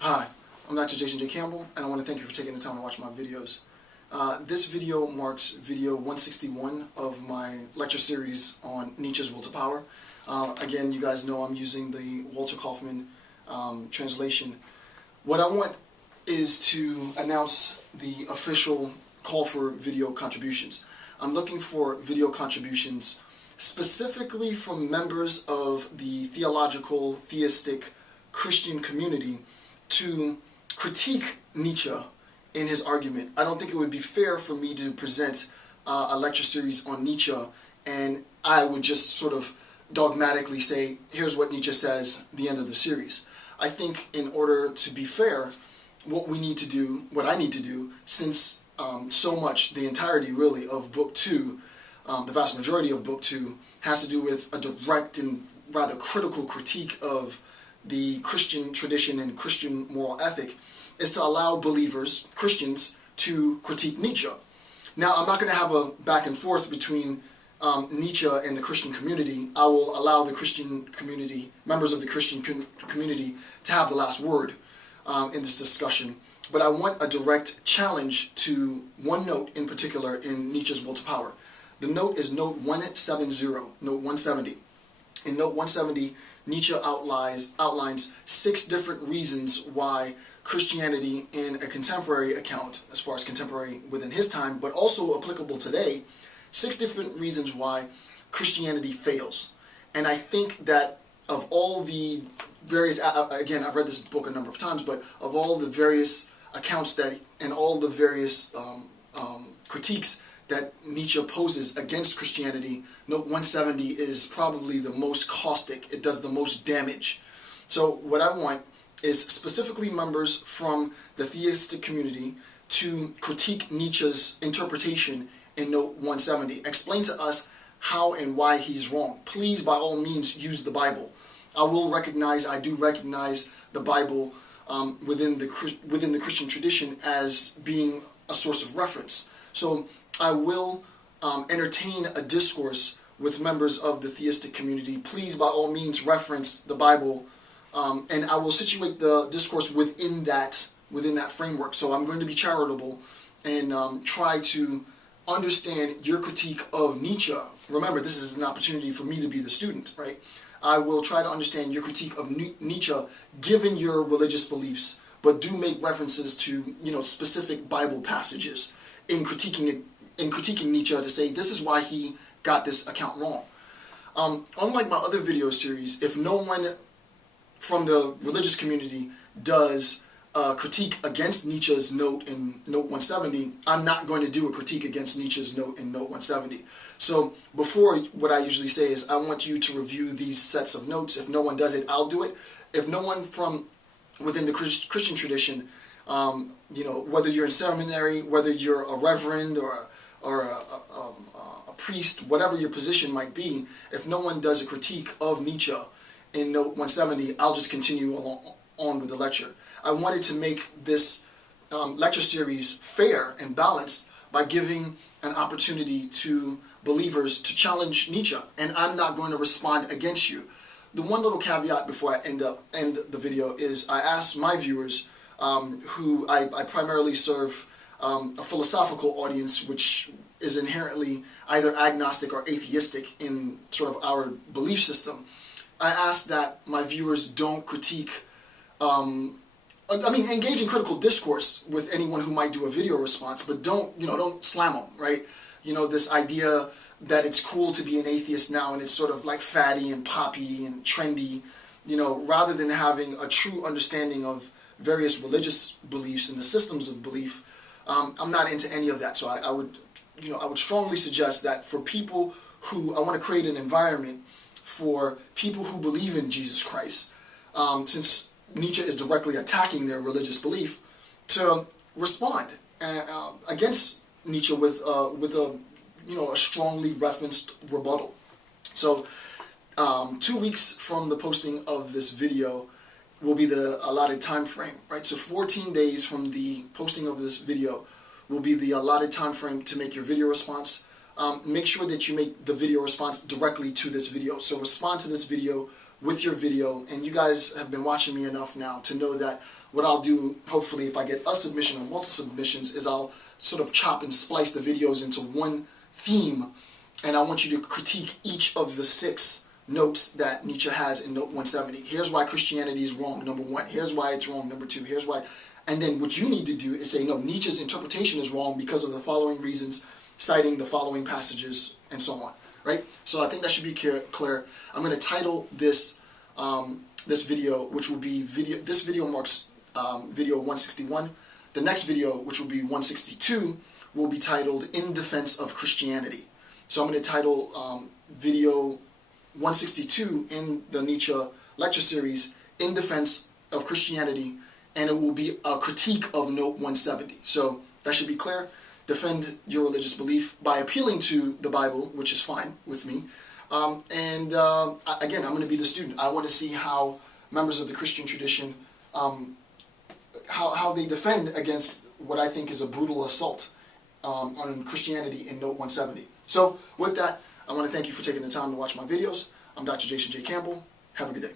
Hi, I'm Dr. Jason J. Campbell, and I want to thank you for taking the time to watch my videos. This video marks video 161 of my lecture series on Nietzsche's Will to Power. Again, you guys know I'm using the Walter Kaufman translation. What I want is to announce the official call for video contributions. I'm looking for video contributions specifically from members of the theological, theistic, Christian community to critique Nietzsche in his argument. I don't think it would be fair for me to present a lecture series on Nietzsche and I would just sort of dogmatically say, here's what Nietzsche says, the end of the series. I think in order to be fair, what we need to do, what I need to do, since so much, the entirety really of Book 2, the vast majority of Book 2, has to do with a direct and rather critical critique of the Christian tradition and Christian moral ethic, is to allow believers, Christians, to critique Nietzsche. Now, I'm not going to have a back and forth between Nietzsche and the Christian community. I will allow the Christian community, members of the Christian community, to have the last word in this discussion. But I want a direct challenge to one note in particular in Nietzsche's Will to Power. The note is note 170, note 170. In note 170, Nietzsche outlines 6 different reasons why Christianity in a contemporary account, as far as contemporary within his time, but also applicable today, 6 different reasons why Christianity fails. And I think that of all the various, again, I've read this book a number of times, but of all the various accounts that, and all the various critiques that Nietzsche poses against Christianity, note 170 is probably the most caustic. It does the most damage. So what I want is specifically members from the theistic community to critique Nietzsche's interpretation in note 170. Explain to us how and why he's wrong. Please, by all means, use the Bible. I do recognize the Bible within the Christian tradition as being a source of reference. So I will entertain a discourse with members of the theistic community. Please, by all means, reference the Bible, and I will situate the discourse within that framework. So I'm going to be charitable and try to understand your critique of Nietzsche. Remember, this is an opportunity for me to be the student, right? I will try to understand your critique of Nietzsche given your religious beliefs, but do make references to, specific Bible passages in critiquing Nietzsche to say this is why he got this account wrong. Unlike my other video series, if no one from the religious community does a critique against Nietzsche's note in note 170, I'm not going to do a critique against Nietzsche's note in note 170. So before, what I usually say is I want you to review these sets of notes. If no one does it, I'll do it. If no one from within the Christian tradition, whether you're in seminary, whether you're a reverend or a priest, whatever your position might be, if no one does a critique of Nietzsche in note 170, I'll just continue on with the lecture. I wanted to make this lecture series fair and balanced by giving an opportunity to believers to challenge Nietzsche, and I'm not going to respond against you. The one little caveat before I end the video is I asked my viewers, who I primarily serve a philosophical audience, which is inherently either agnostic or atheistic in sort of our belief system. I asked that my viewers don't critique, engage in critical discourse with anyone who might do a video response, but don't slam them, right? This idea that it's cool to be an atheist now and it's sort of like fatty and poppy and trendy, rather than having a true understanding of various religious beliefs and the systems of belief. I'm not into any of that, so I would strongly suggest that for people who, I want to create an environment for people who believe in Jesus Christ, since Nietzsche is directly attacking their religious belief, to respond against Nietzsche with a strongly referenced rebuttal. So 2 weeks from the posting of this video will be the allotted time frame, right? So 14 days from the posting of this video will be the allotted time frame to make your video response. Make sure that you make the video response directly to this video. So respond to this video with your video, and you guys have been watching me enough now to know that what I'll do, hopefully if I get a submission or multiple submissions, is I'll sort of chop and splice the videos into one theme, and I want you to critique each of the 6 notes that Nietzsche has in note 170. Here's why Christianity is wrong, number 1. Here's why it's wrong, number 2. Here's why. And then what you need to do is say, no, Nietzsche's interpretation is wrong because of the following reasons, citing the following passages, and so on. Right? So I think that should be clear. I'm going to title this this video, which will be this video marks video 161. The next video, which will be 162, will be titled "In Defense of Christianity." So I'm going to title video 162 in the Nietzsche lecture series "In Defense of Christianity," and it will be a critique of note 170. So that should be clear. Defend your religious belief by appealing to the Bible, which is fine with me. Again, I'm going to be the student. I want to see how members of the Christian tradition, how they defend against what I think is a brutal assault on Christianity in note 170. So with that, I want to thank you for taking the time to watch my videos. I'm Dr. Jason J. Campbell. Have a good day.